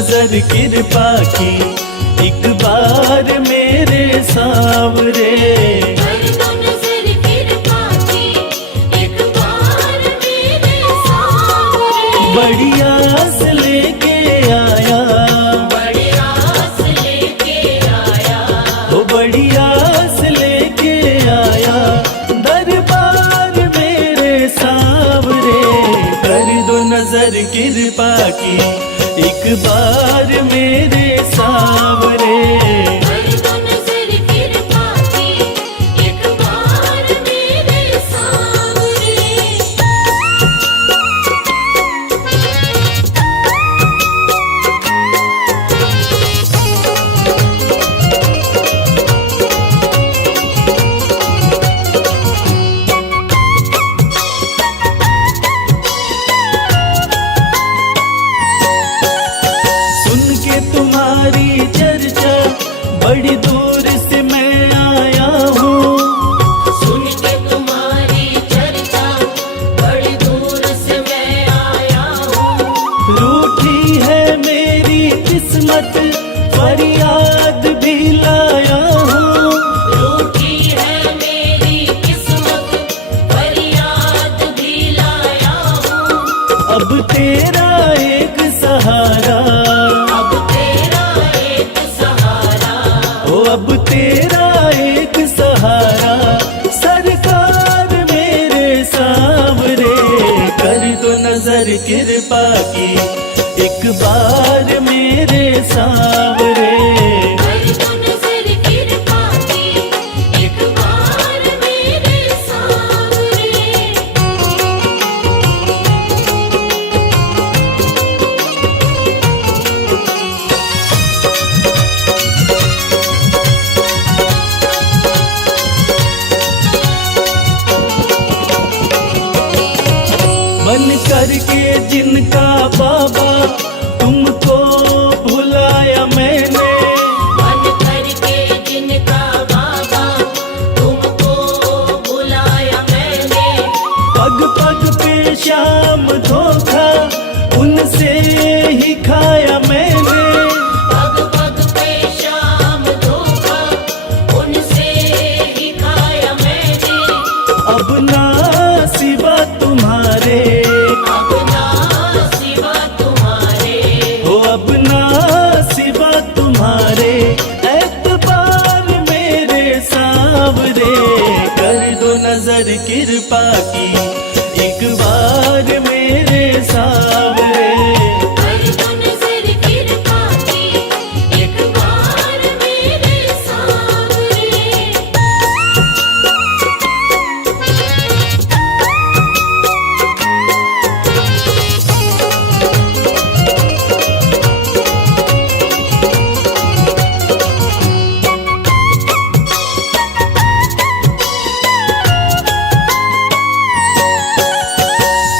नजर कृपा की एक बार मेरे सांवरे। कर दो नजर कृपा की एक बार मेरे सांवरे। बड़ी आस लेके आया, बड़ी आस लेके आया, वो बड़ी आस लेके आया दरबार मेरे सांवरे। कर दो नजर कृपा की एक बार मेरे सांवरे। कर दो नजर कृपा की एक बार मेरे सांवरे। सुन के तुम्हारी चर्चा बड़ी दूर से मैं आया हूँ। सुन के तुम्हारी चर्चा बड़ी दूर से मैं आया हूँ। रूठी है मेरी किस्मत फरियाद भी लाया हूँ। रूठी है मेरी किस्मत फरियाद भी लाया हूँ। अब तेरा एक सहारा, अब तेरा एक सहारा, ओ अब तेरा एक सहारा सरकार मेरे सांवरे। कर दो नजर कृपा की एक बार मेरे सांवरे। कर दो नजर कृपा की एक बार मेरे सांवरे। बन करके जिनका बाबा तुमको भुलाया मैंने। बन करके जिनका बाबा तुमको बुलाया मैंने। पग पग पे शाम धोखा उनसे ही खाया मैंने। पग पग पे शाम धोखा उनसे ही खाया मैंने। अब ना सिवा तुम्हारे, अब ना सिवा तुम्हारे, हो अब ना सिवा तुम्हारे एतबार मेरे सांवरे। कर दो नजर कृपा की एक बार मेरे सांवरे। कर दो नजर कृपा की एक बार मेरे सांवरे।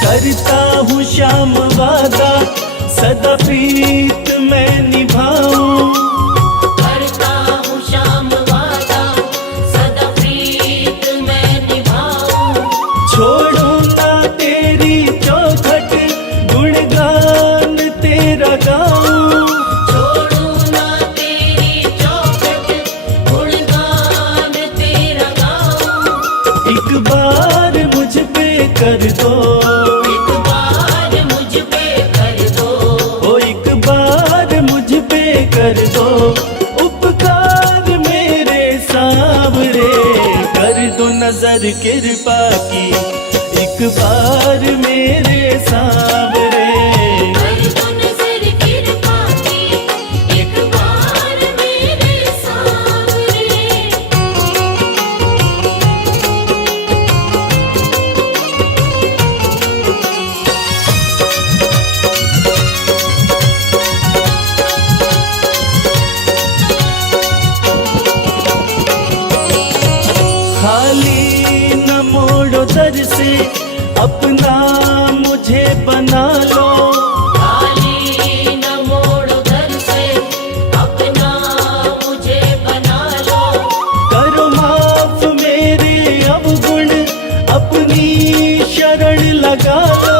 करता हूँ श्याम वादा सदा प्रीत मैं निभाऊं। करता हूँ श्याम वादा सदा प्रीत मैं निभाऊं। छोड़ू ना तेरी चौखट गुणगान तेरा गाऊं। छोड़ू ना तेरी चौखट गुणगान तेरा गाऊं। एक बार मुझ पे कर दो, एक बार मुझ पे कर दो। ओ एक बार मुझ पे कर दो उपकार मेरे सांवरे। कर दो नजर कृपा की एक बार मेरे सांवरे। कर दो नजर कृपा की एक बार मेरे सांवरे। खाली न मोड़ो दर से अपना मुझे बना लो। खाली न मोड़ो दर से अपना मुझे बना लो। करो माफ मेरे अवगुण अपनी शरण लगा लो।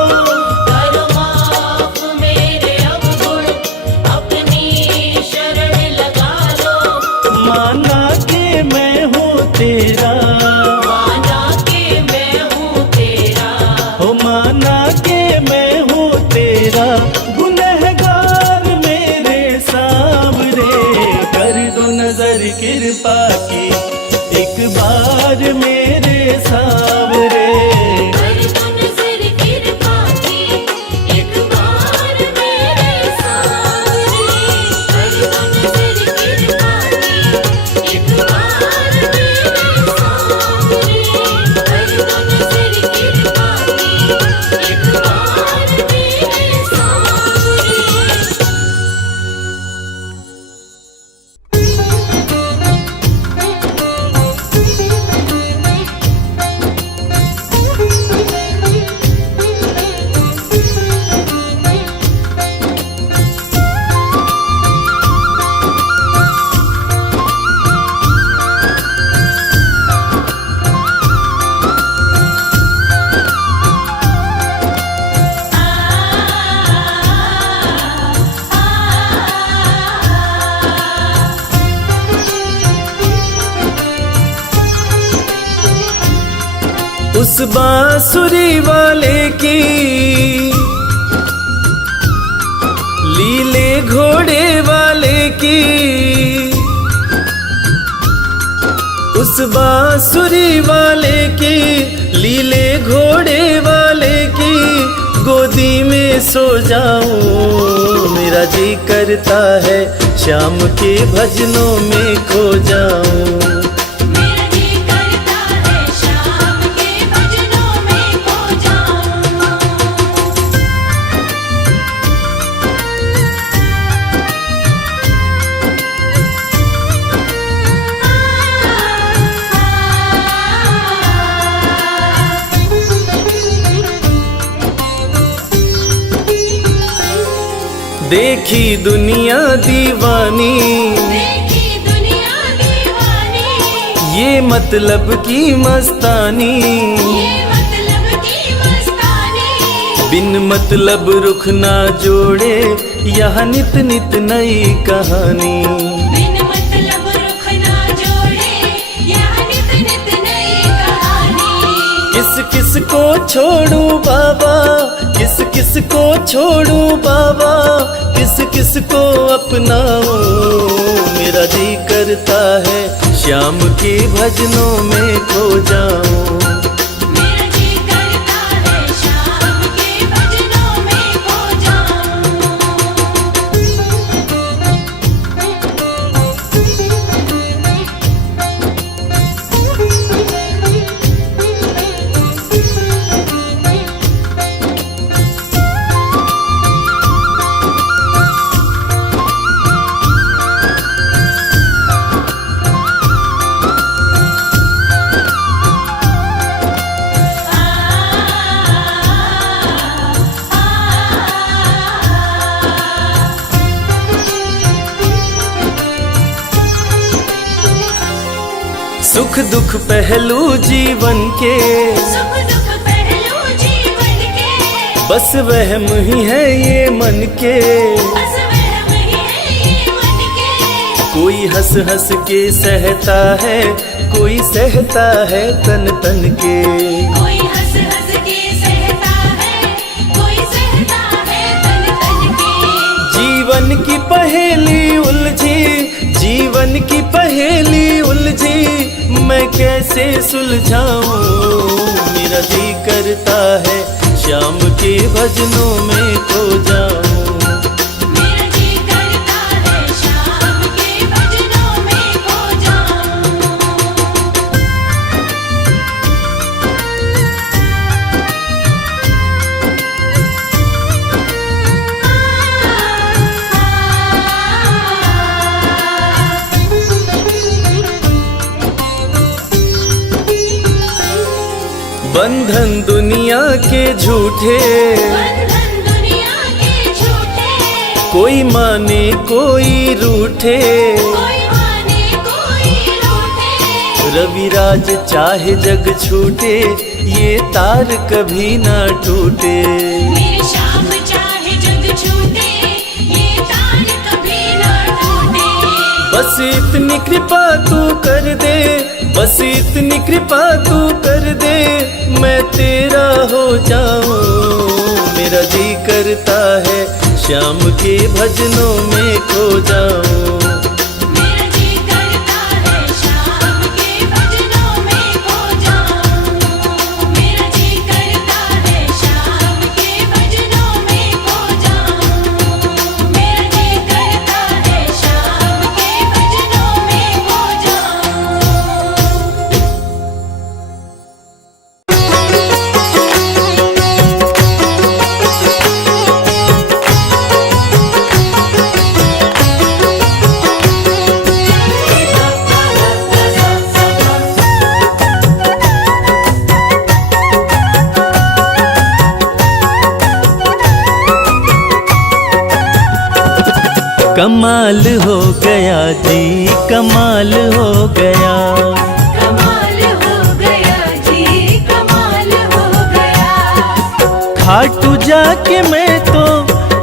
करो माफ मेरे अवगुण अपनी मेरा, माना के मैं हूँ तेरा, हो माना के मैं हूँ तेरा, गुनहगार मेरे सावरे, कर दो नजर कृपा की एक बार मेरे सावरे। कर दो नजर कृपा की एक बार मेरे सावरे, कर दो नजर कृपा की एक बार मेरे सावरे, कर दो नजर कृपा की एक बार मेरे सावरे। उस बांसुरी वाले की लीले घोड़े वाले की, उस बांसुरी वाले की लीले घोड़े वाले की गोदी में सो जाऊं। मेरा जी करता है शाम के भजनों में खो जाऊं। मेरा जी करता है शाम के भजनों में खो जाऊं। देखी दुनिया दीवानी, देखी दुनिया दीवानी, ये मतलब की मस्तानी, ये मतलब की मस्तानी, बिन मतलब रुख ना जोड़े यहाँ नित नित नई कहानी। बिन मतलब रुख ना जोड़े यहाँ नित नित नई कहानी। किस किस को छोड़ू बाबा, किस किस को छोड़ू बाबा, किस किस को अपनाऊं। मेरा जी करता है शाम के भजनों में खो जाऊं। मेरा जी करता है शाम के भजनों में खो जाऊं। सुख दुख पहलू जीवन के, सुख दुख पहलू जीवन के, बस वहम ही है ये मन के। बस वहम ही है ये मन के। कोई हंस हंस के सहता है, कोई सहता है तन तन के। कोई हंस हंस के सहता है, कोई सहता है तन तन के। जीवन की पहेली उलझी, जीवन की पहेली उलझी, मैं कैसे सुलझाऊं। मेरा जी करता है शाम के भजनों में खो जाऊं। मेरा जी करता है शाम के भजनों में खो जाऊं। बंधन दुनिया के झूठे, बंधन दुनिया के झूठे, कोई माने कोई रूठे। कोई माने कोई रूठे। रविराज चाहे जग छूटे, ये तार कभी ना टूटे। मेरी शाम चाहे जग छूटे, ये तार कभी ना टूटे। बस इतनी कृपा तू कर दे, बस इतनी कृपा तू कर दे, मैं तेरा हो जाऊं। मेरा जी करता है श्याम के भजनों में खो जाऊं। मेरा जी करता है शाम के भजनों में खो जाऊं। मेरा जी करता है शाम के भजनों में खो जाऊं। मेरा जी करता है शाम के भजनों में खो जाऊं। कमाल हो गया जी, कमाल हो गया। कमाल हो गया जी, कमाल हो गया। खाटू जाके मैं तो,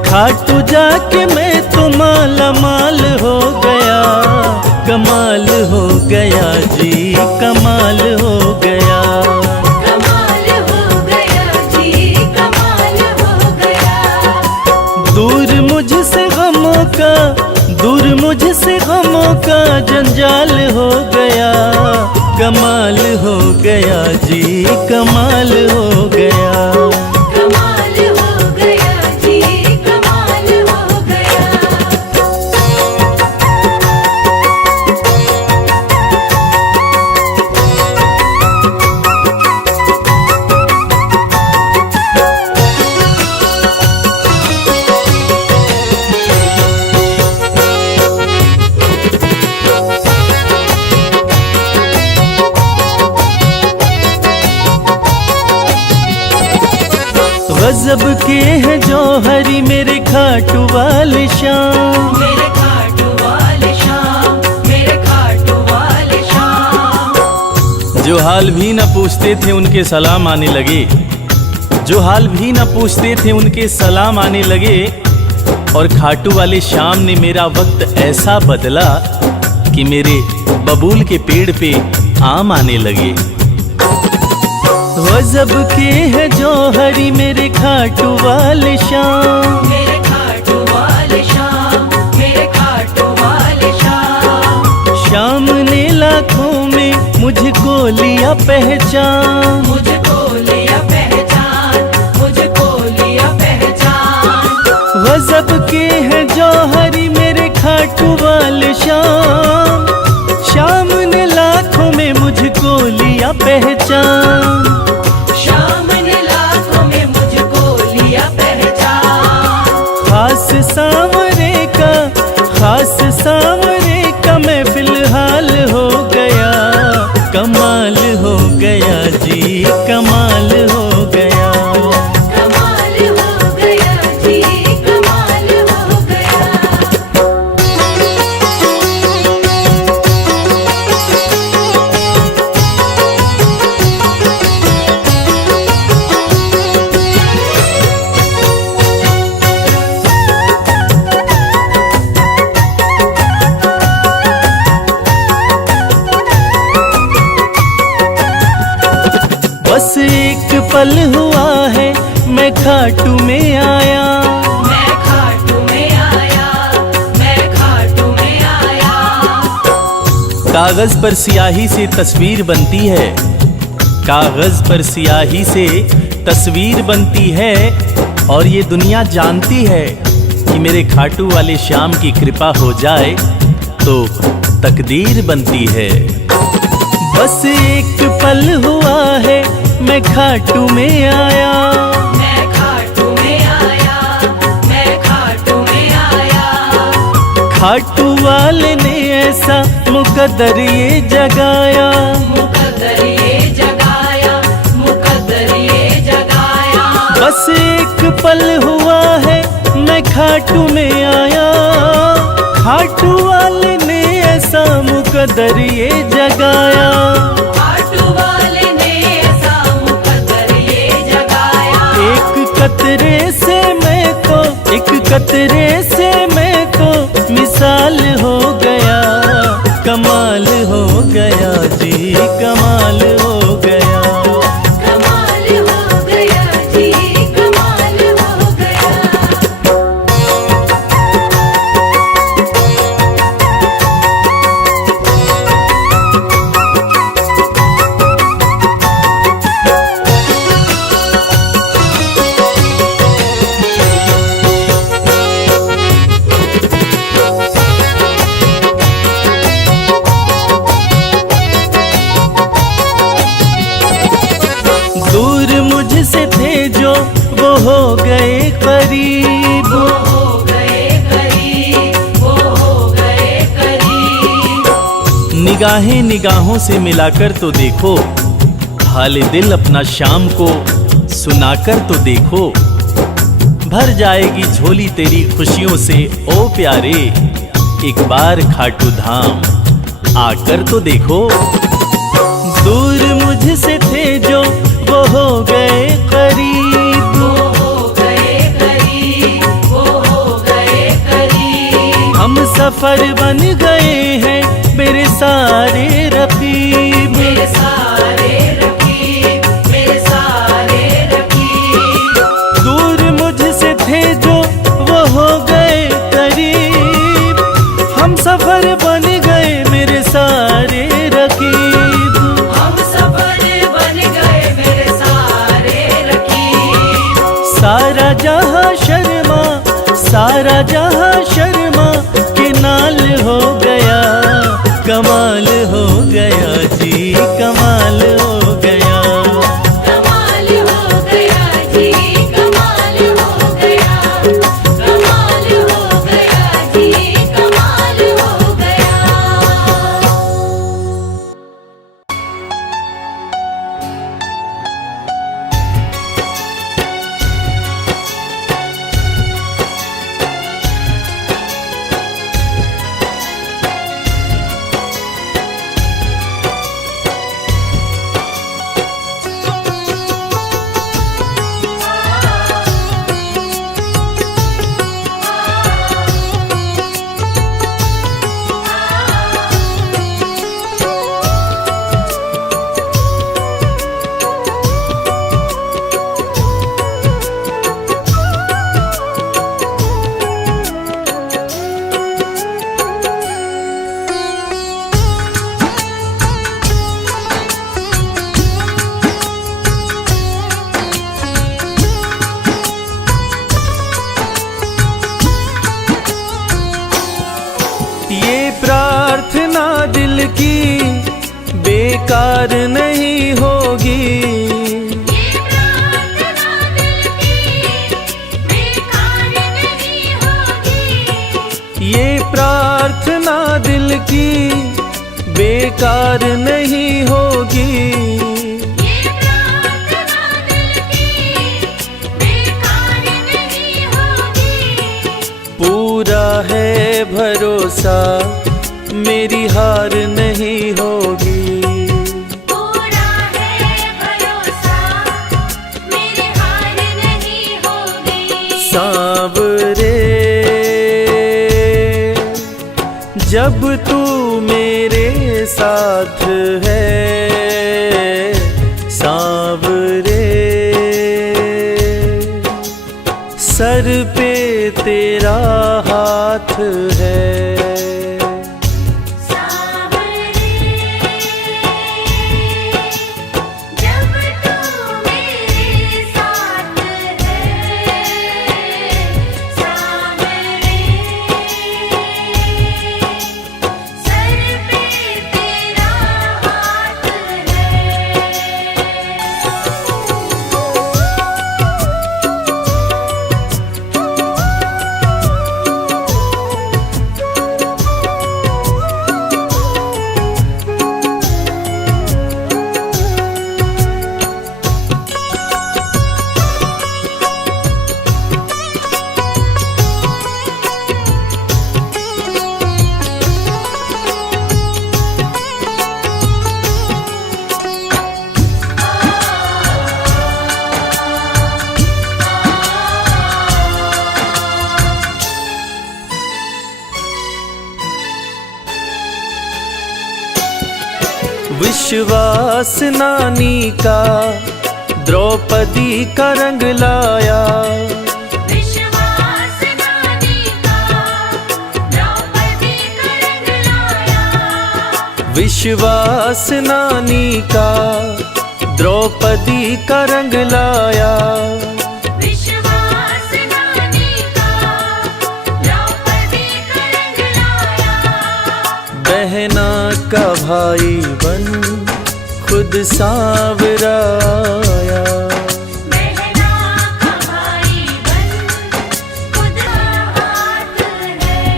खाटू जाके मैं तो माला माल हो गया। कमाल हो गया जी, कमाल हो गया। कमाल हो गया जी, कमाल हो गया। दूर मुझसे गमों का, दूर मुझसे गमों का जंजाल हो गया। कमाल हो गया जी, कमाल हो गया। कमाल हो गया जी, कमाल हो गया। गजब के हैं जौहरी मेरे खाटू वाले श्याम। मेरे खाटू वाले शाम, मेरे खाटू वाले शाम। जो हाल भी न पूछते थे उनके सलाम आने लगे, जो हाल भी न पूछते थे उनके सलाम आने लगे। और खाटू वाले श्याम ने मेरा वक्त ऐसा बदला कि मेरे बबूल के पेड़ पे आम आने लगे। गजब के हैं जौहरी मेरे खाटू वाले श्याम। मेरे खाटू वाले शाम, मेरे खाटू वाले शाम। श्याम ने लाखों में मुझको लिया पहचान। मुझको लिया पहचान, मुझको लिया पहचान। गजब के हैं जौहरी मेरे खाटू वाले श्याम। श्याम ने लाखों में मुझको लिया पहचान। शाम ने लाखों में मुझको लिया पहचान। खास सांवरे का, खास सांवरे का मैं फिलहाल हो गया। कमाल हो गया जी, कमाल हो गया। कमाल हो गया जी, कमाल हो गया। बस एक पल हुआ है मैं खाटू में आया। मैं खाटू में आया, मैं खाटू में आया। कागज पर स्याही से तस्वीर बनती है, कागज पर स्याही से तस्वीर बनती है। और ये दुनिया जानती है कि मेरे खाटू वाले श्याम की कृपा हो जाए तो तकदीर बनती है। बस एक पल हुआ है मैं खाटू में आया। मैं खाटू में आया, मैं खाटू में आया। खाटू वाले ने ऐसा मुकद्दर ये जगाया। मुकद्दर ये जगाया, मुकद्दर ये जगाया। बस एक पल हुआ है मैं खाटू में आया। खाटू वाले ने ऐसा मुकद्दर ये जगाया। खाटू वाले ने ऐसा मुकद्दर ये जगाया। एक कतरे से मैं तो, एक कतरे से मैं तो मिसाल हो गया। निगाहें निगाहों से मिलाकर तो देखो, हाले दिल अपना शाम को सुनाकर तो देखो। भर जाएगी झोली तेरी खुशियों से ओ प्यारे, एक बार खाटू धाम आकर तो देखो। दूर मुझसे थे जो वो हो गए करीब, वो हो गए करीब, वो हो गए करीब। हम सफर बन गए हैं मेरे सारे रकीब, मेरे सारे रकीब, मेरे सारे रकीब। दूर मुझसे थे जो वो हो गए करीब, हम सफर बन गए मेरे सारे रकीब। हम सफर बन गए मेरे सारे रकीब। सारा जहां शर्मा, सारा जहां शर्मा के नाल हो गया, कमाल हो गया जी, कमाल हो गया। कमाल हो गया जी, कमाल हो गया। कमाल हो गया जी, कमाल हो गया। ये प्रार्थना दिल की बेकार नहीं होगी, ये प्रार्थना दिल की बेकार नहीं होगी। ये प्रार्थना दिल की बेकार नहीं होगी। ये प्रार्थना दिल की बेकार नहीं होगी। पूरा है भरोसा मेरी हार नहीं होगी। पूरा है भरोसा मेरी हार नहीं होगी। सांवरे जब तू मेरे साथ है, सांवरे सर पे तेरा हाथ है। सांवरे जब तू मेरे साथ है, सांवरे सर पे तेरा हाथ है। विश्वास नानी का द्रौपदी का रंग लाया, विश्वास नानी का द्रौपदी का रंग लाया। विश्वास नानी का द्रौपदी का रंग लाया। विश्वास नानी का द्रौपदी का रंग लाया। बहना का भाई बन खुद सांवरा आया। बहना का भाई बन खुद हाथ है।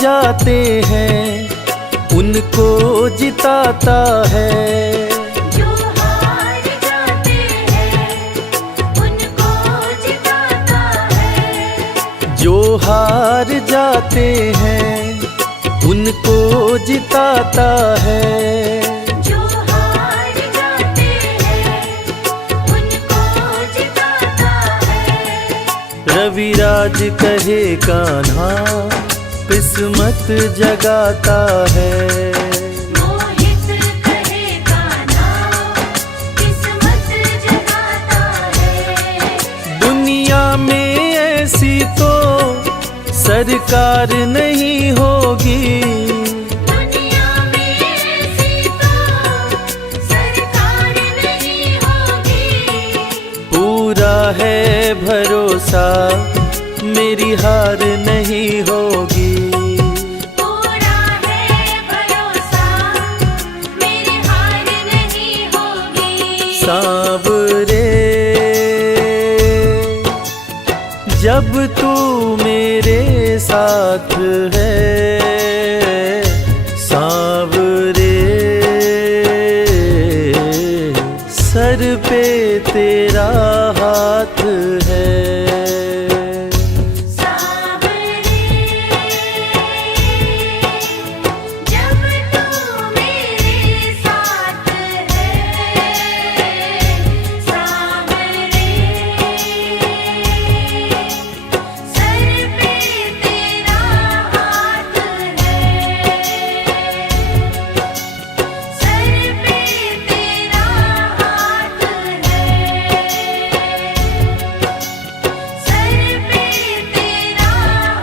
जाते हैं उनको जिताता है। जो हार जाते हैं उनको जिताता है। जो हार जाते हैं उनको जिताता है। जो हार जाते हैं उनको जिताता है। रविराज कहे कान्हा किस्मत जगाता है। मोहित कहे कान्हा किस्मत जगाता है। दुनिया में ऐसी तो सरकार नहीं होगी। दुनिया में ऐसी तो सरकार नहीं होगी। पूरा है भरोसा मेरी हार नहीं होगी। पूरा है भरोसा मेरी हार नहीं होगी। सांवरे जब तू मेरे साथ है, सांवरे सर पे तेरा हाथ है। सांवरे जब तू मेरे साथ है। सांवरे सर पे तेरा हाथ है। सर पे तेरा हाथ है। सर पे तेरा हाथ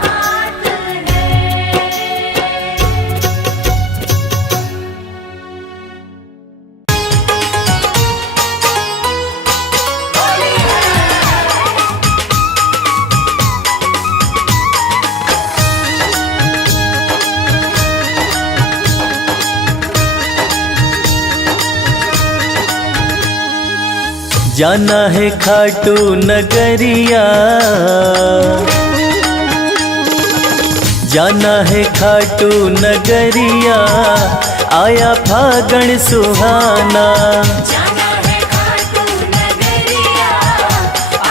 जाना है खाटू नगरिया, जाना है खाटू नगरिया, आया फागण सुहाना। जाना है खाटू नगरिया,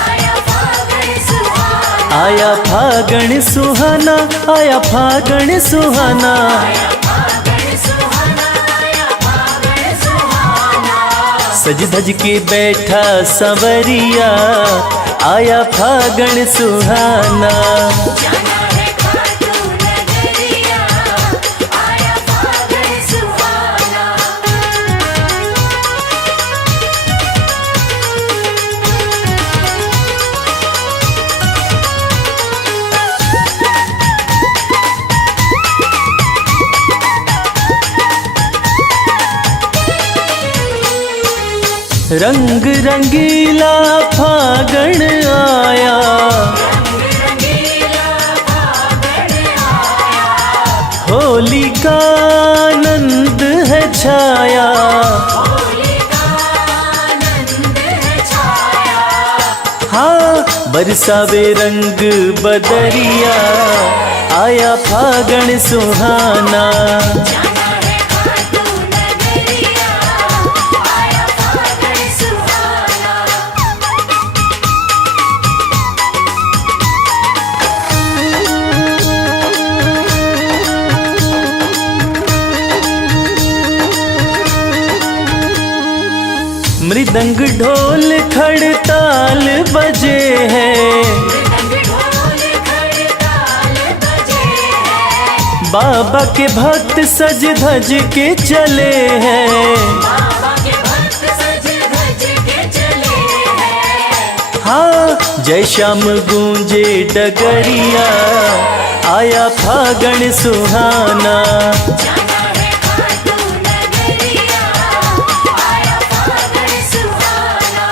आया फागण सुहाना। आया फागण सुहाना, आया फागण सुहाना। आया फागण सुहाना, आया फागण सुहाना। सज धज के बैठा संवरिया, आया फागण सुहाना। जाना है खाटू नगरिया, आया फागण सुहाना। रंग रंगीला फागण आया, रंगीला फागण आया। होली का आनंद है छाया। होली का आनंद है छाया। हाँ बरसावे रंग बदरिया, आया फागण सुहाना। जाना है खाटू नगरिया, आया फागण सुहाना। मृदंग ढोल खड़ताल बजे हैं, मृदंग ढोल खड़ताल बजे हैं। बाबा के भक्त सज धज के चले हैं। बाबा के भक्त सज धज के चले हैं। हाँ जय श्याम गूंजे डगरिया, आया फागण सुहाना। जाना है खाटू नगरिया, आया फागण सुहाना।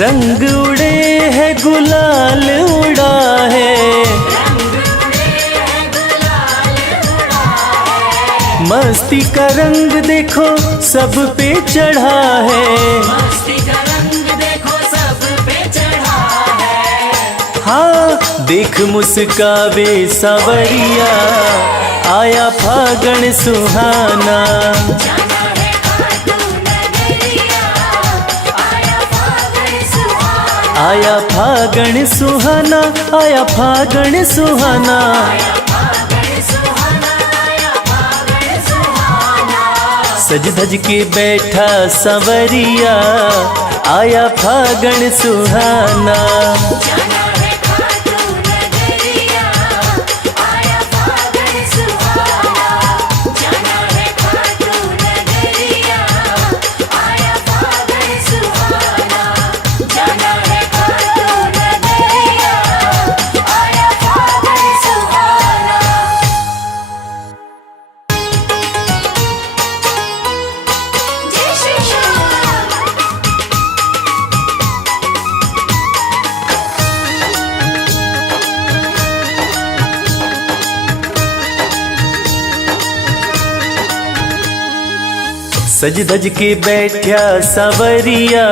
रंग उड़े है गुलाल उड़ा है, रंग मस्ती का रंग देखो सब पे चढ़ा है, मस्ती का रंग देखो सब पे चढ़ा है। हाँ देख मुस्कावे सावरिया, आया फागण सुहाना। जाना है खाटू नगरिया, आया फागण सुहाना। आया फागण सुहाना, आया फागण सुहाना। आया फागण सुहाना, आया फागण सुहाना। सज धज के बैठा सांवरिया, आया फागण सुहाना। जाना है खाटू नगरिया, आया फागण सुहाना। जाना है खाटू नगरिया, आया फागण सुहाना। जाना है खाटू नगरिया, आया फागण सुहाना। जय श्री श्याम। सज धज के बैठा सांवरिया,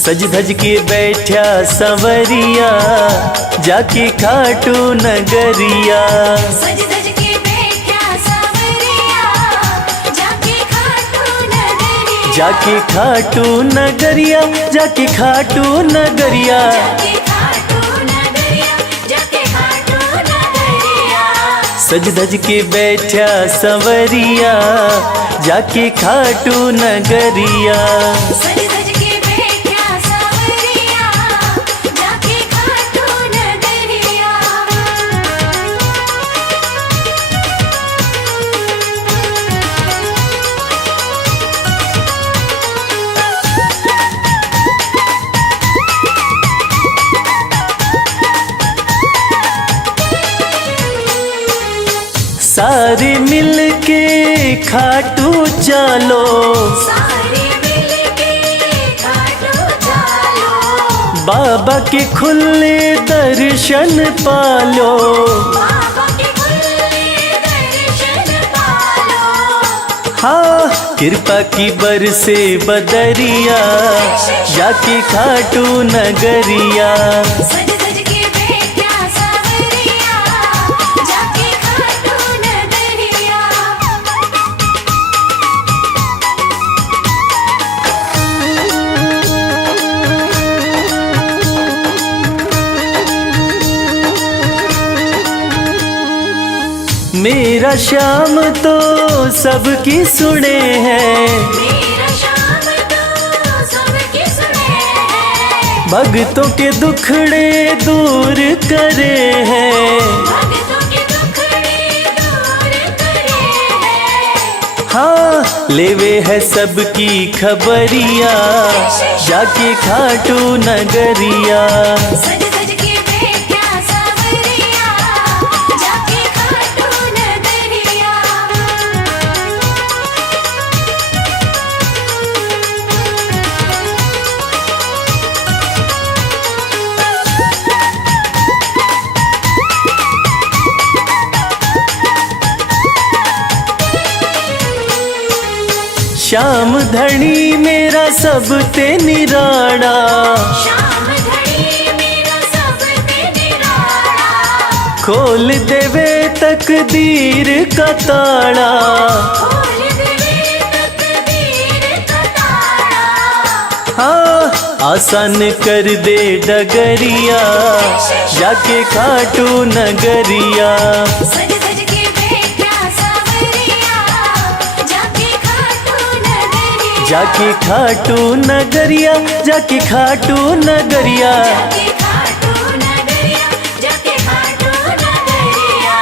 सज धज के बैठा सांवरिया, जाके खाटू नगरिया। सज धज के बैठा सांवरिया, जाके खाटू नगरिया। जाके खाटू नगरिया, जाके खाटू नगरिया। जाके खाटू नगरिया, जाके खाटू नगरिया। सज धज के बैठा सांवरिया, जाके खाटू नगरिया। सज धज के बैठा सांवरिया, जाके खाटू नगरिया। सारे मिल के खाटू चलो, सारे मिलके खाटू चलो। बाबा के खुले दर्शन पालो। बाबा के खुले दर्शन पालो। हाँ कृपा की बरसे बदरिया, जाके खाटू नगरिया। सज धज के बैठा सांवरिया, जाके खाटू नगरिया। मेरा श्याम तो सबकी सुने हैं, मेरा श्याम तो सबकी सुने हैं। भक्तों के दुखड़े दूर करे हैं। भक्तों के दुखड़े दूर करे हैं। हाँ लेवे है सबकी खबरिया, जाके खाटू नगरिया। सज धज के बैठा सांवरिया, जाके खाटू नगरिया। श्याम धनी मेरा सब ते निराड़ा, श्याम धनी मेरा सब ते निराला। खोल देवे तकदीर का ताड़ा। खोल देवे तकदीर का ताला। हाँ आसान कर दे डगरिया, जाके खाटू नगरिया। सज धज के बैठा सांवरिया, जाके खाटू नगरिया। जाके खाटू नगरिया, जाके खाटू नगरिया। जाके खाटू नगरिया, जाके खाटू नगरिया।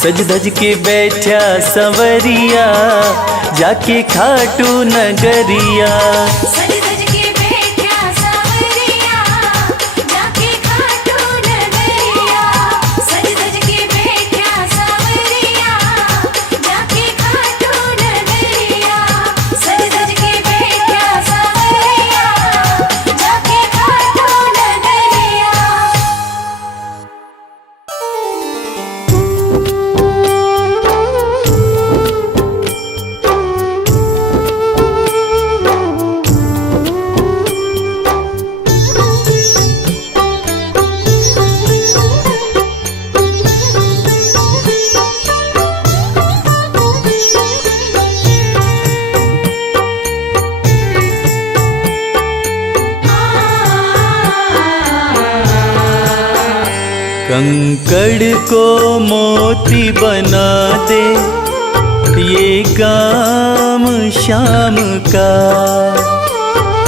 सज धज के बैठा सांवरिया, जाके खाटू नगरिया। सज धज के बैठा सांवरिया, जाके खाटू नगरिया। सज धज के बैठा सांवरिया, जाके खाटू नगरिया। सज धज के बैठा सांवरिया, जाके खाटू नगरिया। कंकड़ को मोती बना दे ये काम शाम का।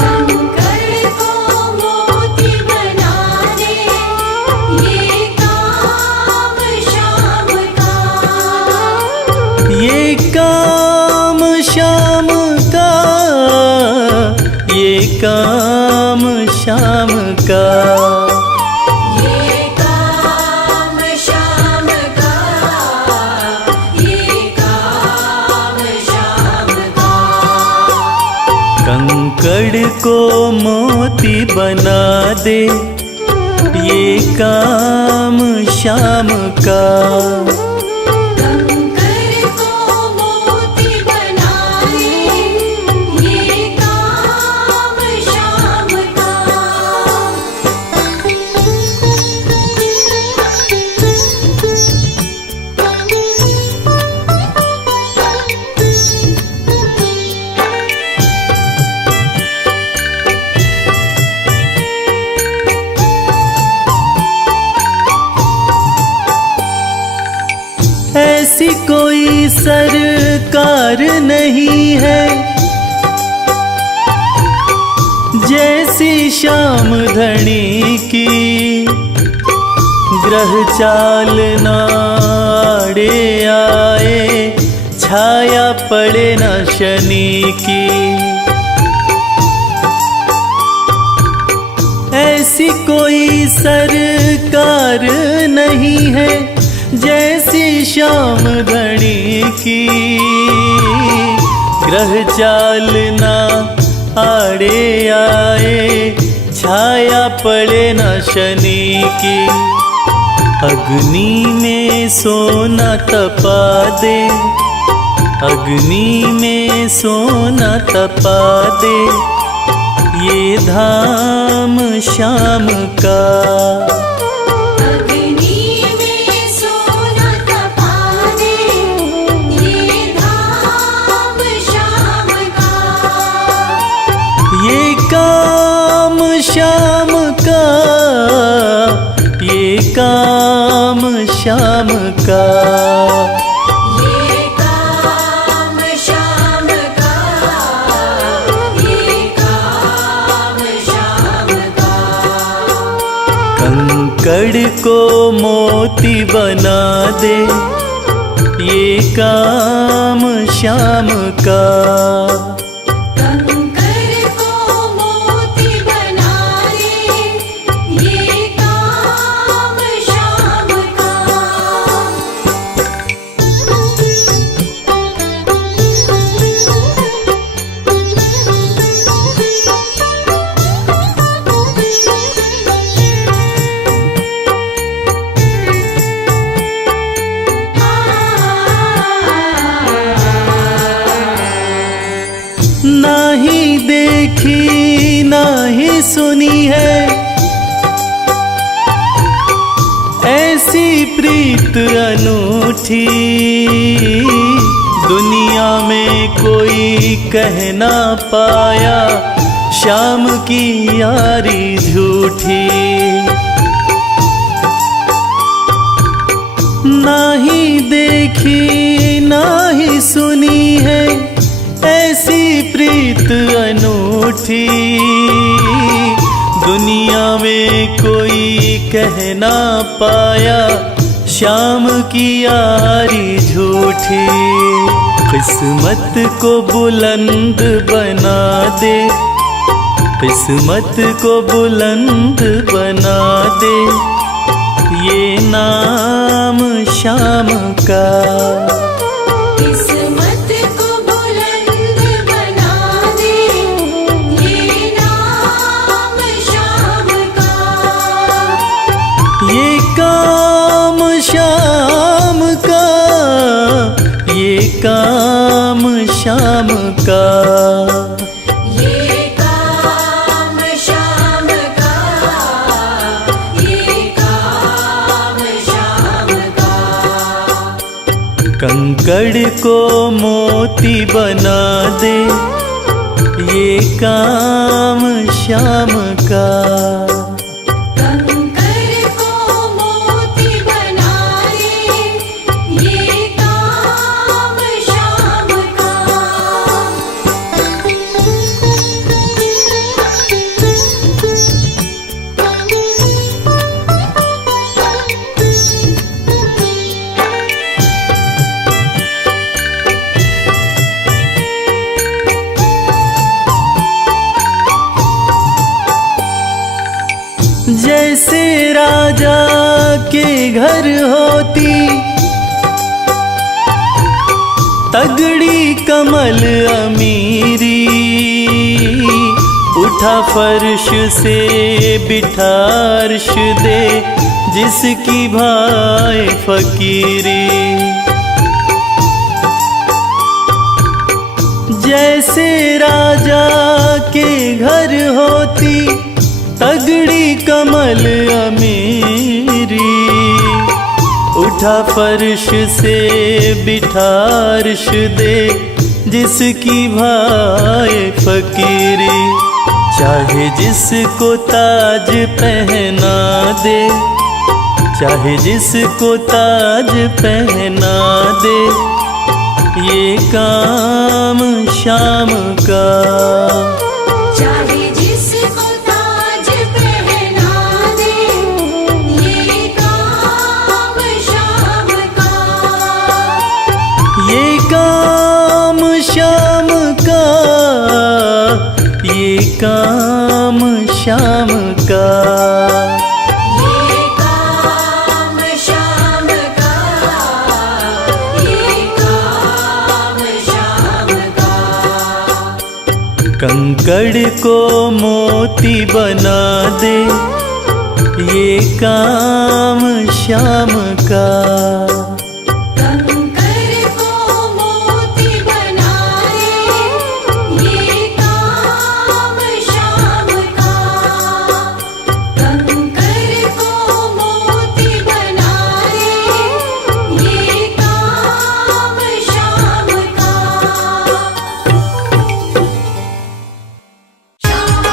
कंकड़ को मोती बना दे ये काम शाम का। ये काम शाम का, ये काम शाम का। कंकड़ को मोती बना दे ये काम शाम का। कंकड़ को मोती बना दे ये काम शाम का। ऐसी कोई सरकार नहीं है जैसी श्याम धनी की। ग्रह चाल नाड़े आए छाया पड़े न शनि की। ऐसी कोई सरकार नहीं है जैसी श्याम धनी की। ग्रह चाल ना आड़े आए छाया पड़े न शनि की। अग्नि में सोना तपा दे, अग्नि में सोना तपा दे ये धाम शाम का। ये काम शाम का, ये काम शाम का। ये काम शाम का, ये काम शाम का। कंकड़ को मोती बना दे ये काम शाम का। नाही देखी नाही सुनी है ऐसी प्रीत अनूठी। दुनिया में कोई कह ना पाया श्याम की यारी झूठी। नाही देखी नाही सुनी है ऐसी प्रीत अनूठी। दुनिया में कोई कह ना पाया श्याम की यारी झूठी। किस्मत को बुलंद बना दे, किस्मत को बुलंद बना दे ये नाम शाम का। ये काम शाम काम श्याम का, ये काम श्याम का, ये काम श्याम का। कंकड़ को मोती बना दे, ये काम श्याम का। कंकर को मोती बना दे, ये काम श्याम का। जैसे राजा के घर होती तगड़ी कमल अमीरी, उठा फर्श से बिठा अर्श दे जिसकी भाई फकीरी। जैसे राजा के घर होती तगड़ी कमल अमीरी, उठा फर्श से बिठा अर्श दे जिसकी भाई फकीरी। चाहे जिसको ताज पहना दे, चाहे जिसको ताज पहना दे, ये काम श्याम का। चाहे जिसको ताज पहना दे, ये काम श्याम का। ये काम श्याम का, ये काम श्याम का। ये काम श्याम का, ये काम श्याम का। कंकड़ को मोती बना दे, ये काम श्याम का। कंकर को मोती बना दे, ये काम श्याम का। कंकर को मोती बना दे, ये काम श्याम का। श्याम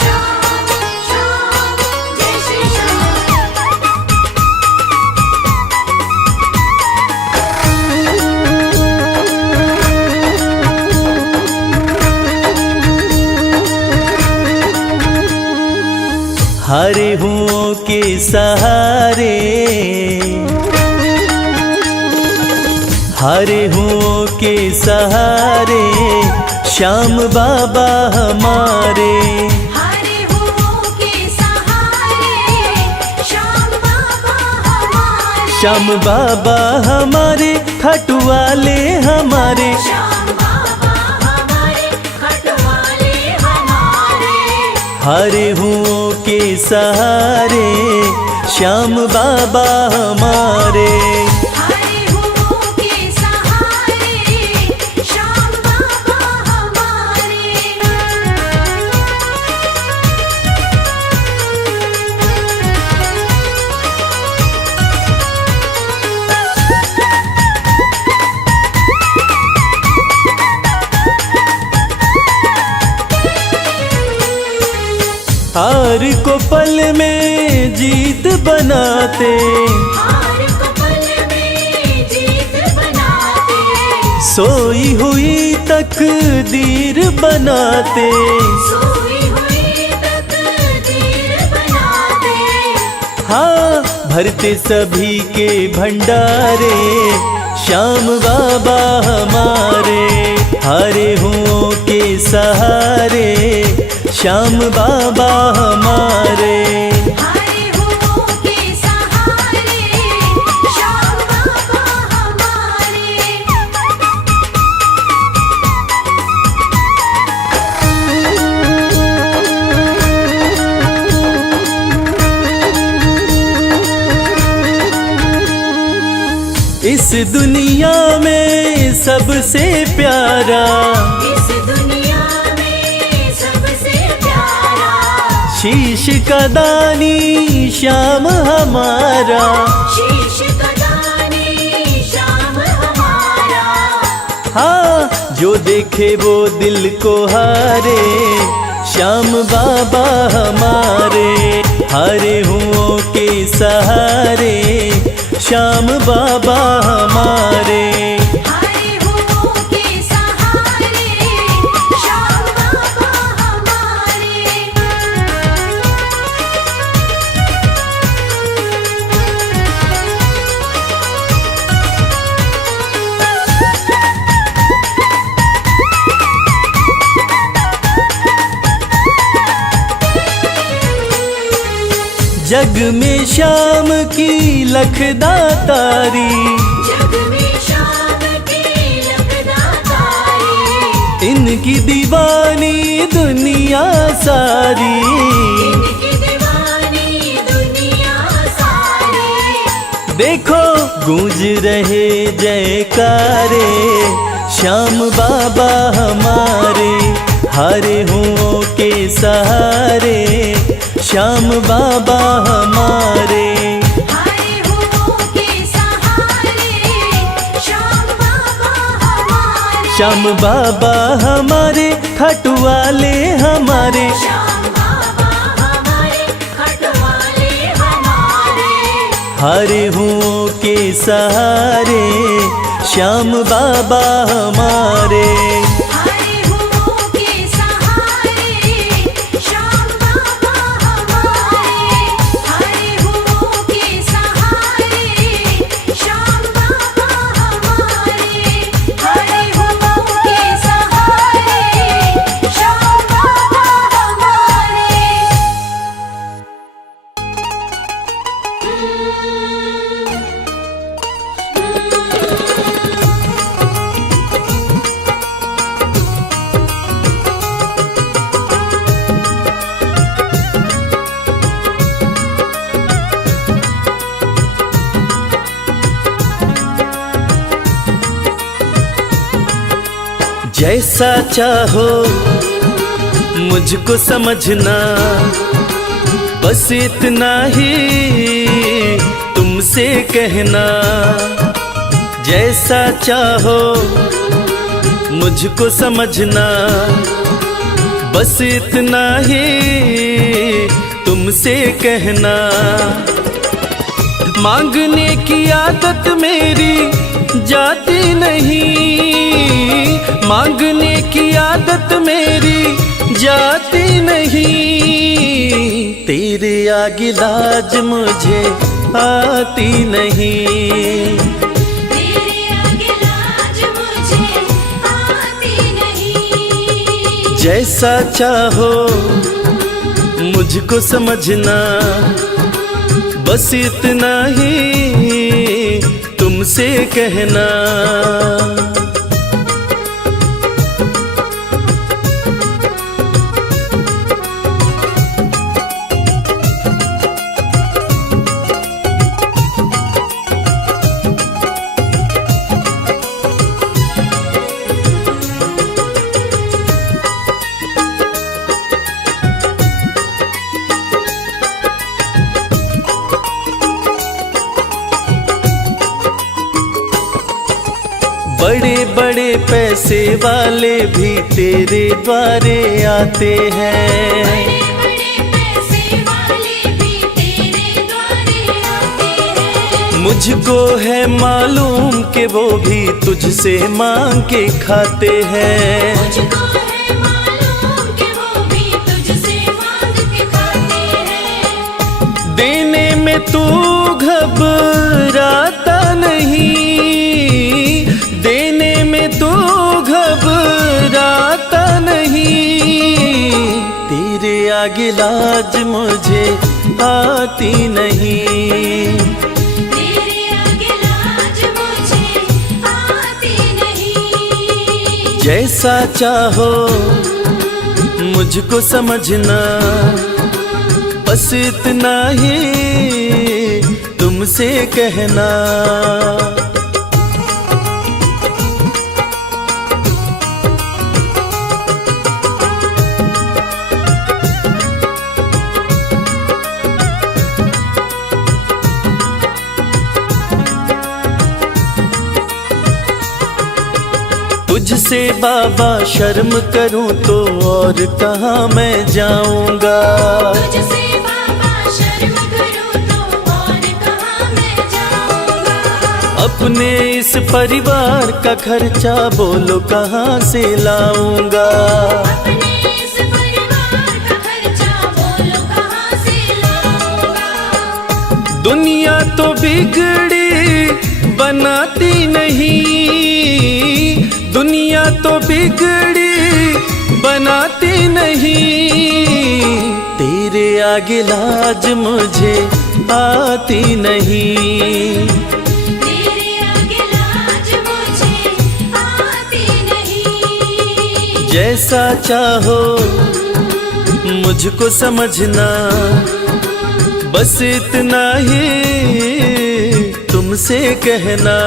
श्याम श्याम जय श्री श्याम। हरे हुओं के सहारे, हरे हुओं के सहारे श्याम बाबा हमारे। हरे हुओं के सहारे श्याम बाबा हमारे। श्याम बाबा हमारे, खट वाले हमारे। श्याम बाबा हमारे, खट वाले हमारे। हरे हुओं के सहारे श्याम बाबा हमारे। हरे हुओं के सहारे श्याम बाबा हमारे। हार को पल में जीत बनाते, हार को पल में जीत बनाते। सोई हुई तकदीर बनाते। सोई हुई तकदीर बनाते। हाँ, भरते सभी के भंडारे श्याम बाबा हमारे। हरे हुओं के सहारे श्याम बाबा हमारे। हरे हुओं के सहारे श्याम बाबा हमारे। इस दुनिया में सबसे प्यारा, इस दुनिया में सबसे प्यारा, शीश का दानी श्याम हमारा, शीश का दानी श्याम हमारा। हाँ जो देखे वो दिल को हारे, श्याम बाबा हमारे, हारे हुओं के सहारे, श्याम बाबा हमारे। हारे हुओं के सहारे, श्याम बाबा हमारे। जग में श्याम की लखदातारी, जग में श्याम की लखदातारी, इनकी दीवानी दुनिया सारी, इनकी दीवानी दुनिया सारी। देखो गूंज रहे जयकारे, श्याम बाबा हमारे, हारे हुओं के सहारे, श्याम बाबा हमारे। हारे हुओं के सहारे, श्याम बाबा हमारे, श्याम बाबा हमारे, खाटू वाले हमारे, श्याम बाबा हमारे, खटवाले हमारे। हारे हुओं के सहारे, श्याम बाबा हमारे। हारे हुओं के सहारे, श्याम बाबा हमारे, हारे हुओं के सहारे, श्याम बाबा हमारे, हारे हुओं के सहारे, श्याम बाबा हमारे। जैसा चाहो मुझको समझना, बस इतना ही तुमसे कहना। जैसा चाहो मुझको समझना, बस इतना ही तुमसे कहना। मांगने की आदत मेरी जाती नहीं, मांगने की आदत मेरी जाती नहीं। तेरे आगे लाज मुझे आती नहीं, तेरे आगे लाज मुझे आती नहीं। जैसा चाहो मुझको समझना, बस इतना ही तुमसे कहना। बड़े बड़े पैसे वाले भी तेरे द्वारे आते हैं, बड़े बड़े पैसे वाले भी तेरे द्वारे आते हैं। मुझको है मालूम कि वो भी तुझसे मांग के खाते हैं। मुझको है मालूम कि वो भी तुझसे मांग के खाते हैं। देने में तू घबराता नहीं, देने में तू घबराता नहीं। तेरे आगे लाज मुझे आती नहीं, तेरे आगे लाज मुझे आती नहीं। जैसा चाहो मुझको समझना, बस इतना ही तुमसे कहना। तुझसे बाबा शर्म करूं तो और कहाँ मैं जाऊंगा। तुझसे बाबा शर्म करूं तो और कहाँ मैं जाऊंगा। अपने इस परिवार का खर्चा बोलो कहाँ से लाऊंगा। अपने इस परिवार का खर्चा बोलो कहाँ से लाऊंगा। दुनिया तो बिगड़ी बनाती नहीं, दुनिया तो बिगड़ी बनाती नहीं, तेरे आगे लाज मुझे आती नहीं। तेरे आगे लाज मुझे आती नहीं। जैसा चाहो मुझको समझना, बस इतना ही तुमसे कहना।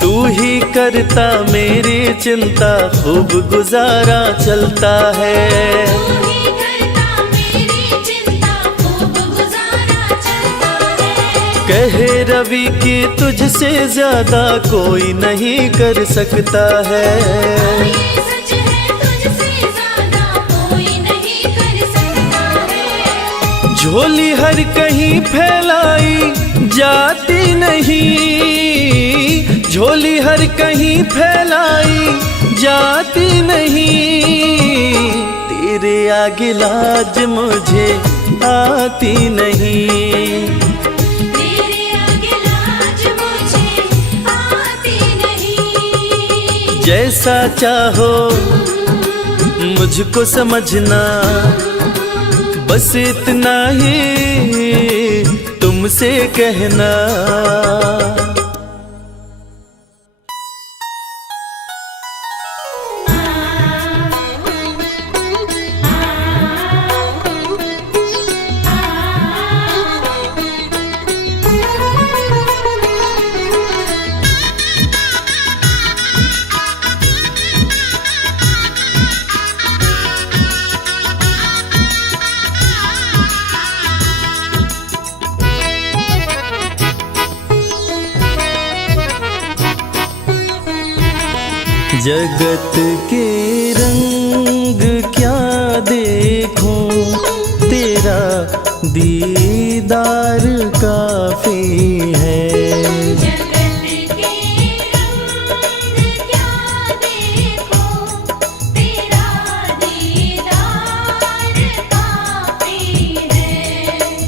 तू ही करता मेरी चिंता, खूब गुजारा चलता है। तू ही करता मेरी चिंता, खूब गुजारा चलता है। कहे रवि कि तुझसे ज्यादा कोई नहीं कर सकता है। ये सच है, तुझसे ज्यादा कोई नहीं कर सकता है। झोली हर कहीं फैलाई जाती नहीं, झोली हर कहीं फैलाई जाती नहीं, तेरे आगे लाज मुझे आती नहीं। तेरे आगे लाज मुझे आती नहीं। जैसा चाहो मुझको समझना, बस इतना ही तुमसे कहना। जगत के रंग क्या देखूं, तेरा दीदार काफी है। जगत के रंग क्या देखूं, तेरा दीदार काफी है।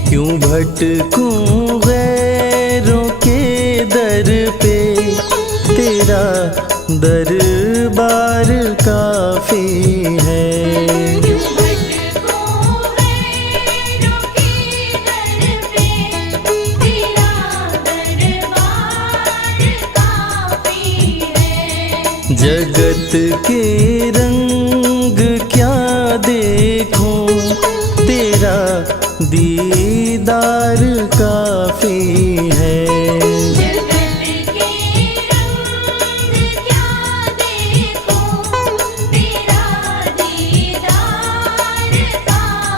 क्यों भटकूं गैरों के दर पे, तेरा दरबार काफी है। क्यों भटकूं गैरों के दर पे, तेरा दरबार काफी है। जगत के रंग क्या देखूं, तेरा दीदार काफी है। जगत के रंग क्या देखूं, तेरा दीदार काफी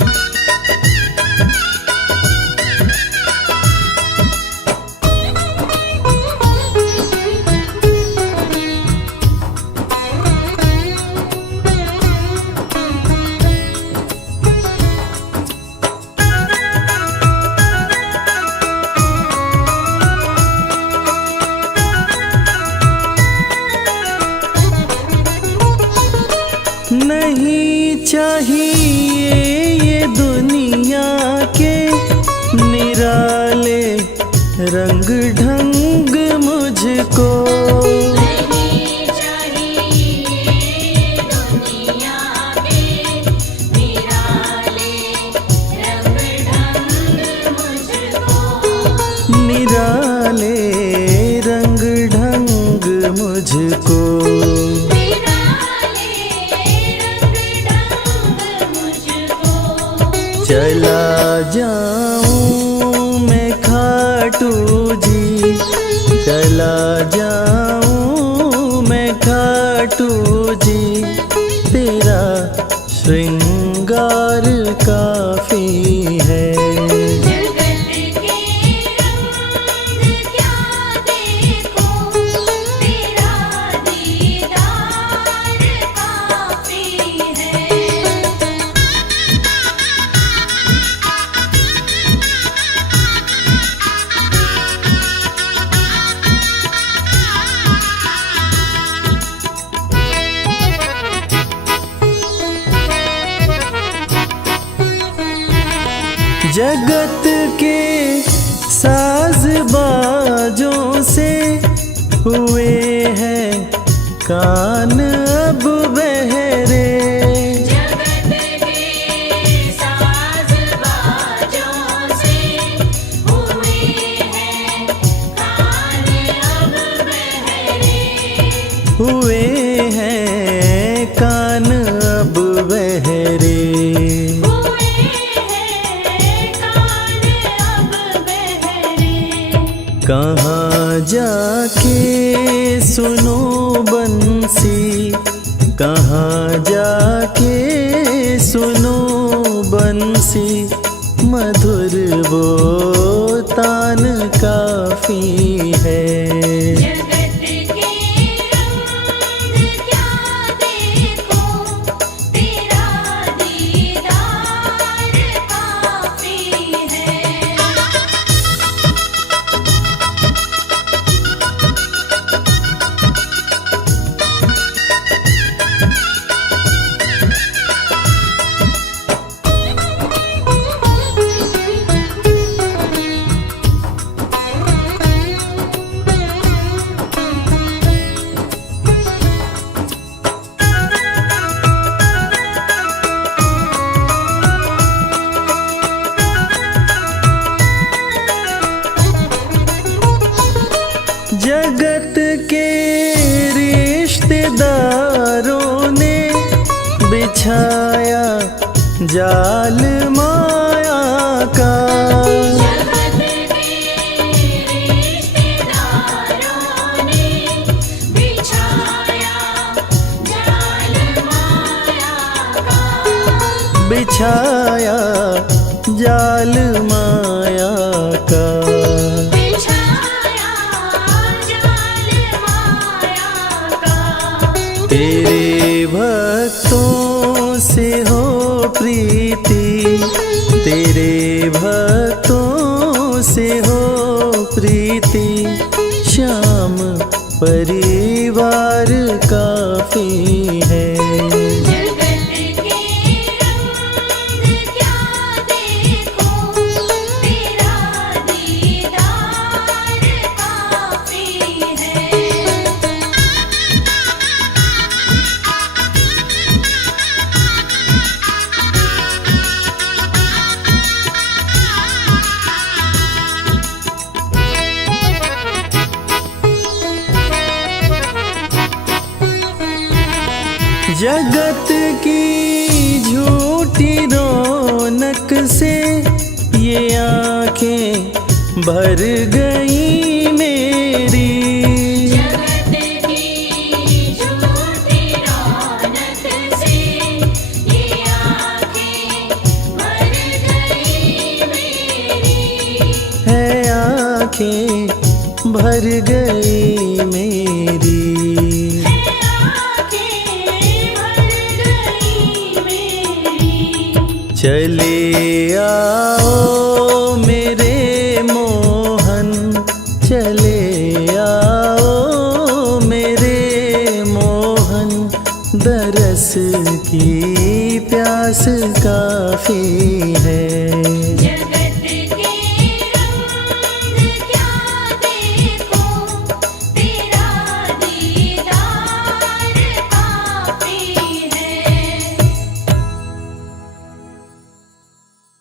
है। नहीं चाहिए ये दुनिया के निराले रंग ढंग मुझको। नहीं चाहिए दुनिया के निराले चला जाऊं मैं खाटू जी, चला जाऊं मैं खाटू जी, तेरा श्रृंगार काफी है। जगत के रंग क्या देखो, तेरा दीदार काफी है। जगत के साज बाजों से हुए हैं कान अब बहरे, जगत के साज बाजों से हुए हैं कान अब बहरे, हुए हैं कान अब बहरे। हुए हैं कान अब बहरे। कहाँ जाके सुनो बंसी, कहाँ जाके सुनो बंसी, मधुर वो तान काफी है। जगत के रंग क्या देखो, तेरा दीदार काफी है। जगत के रिश्तेदारों ने बिछाया जाल माया का, जगत के रिश्तेदारों ने बिछाया जाल माया का, बिछाया जाल माया का। बिछाया जाल माया का। तेरे भक्तों से हो प्रीति, तेरे भक्तों से हो प्रीति, श्याम परिवार काफी है। जगत के रंग क्या देखो, तेरा दीदार काफी है। जगत की झूठी रौनक से ये आंखें भर गई मेरी, जगत की झूठी रौनक से ये आँखें भर गई मेरी, है आंखें भर गई मेरी। आँखें भर गई मेरी। चले आओ मेरे मोहन, चले आओ मेरे मोहन, दरस की प्यास काफी है।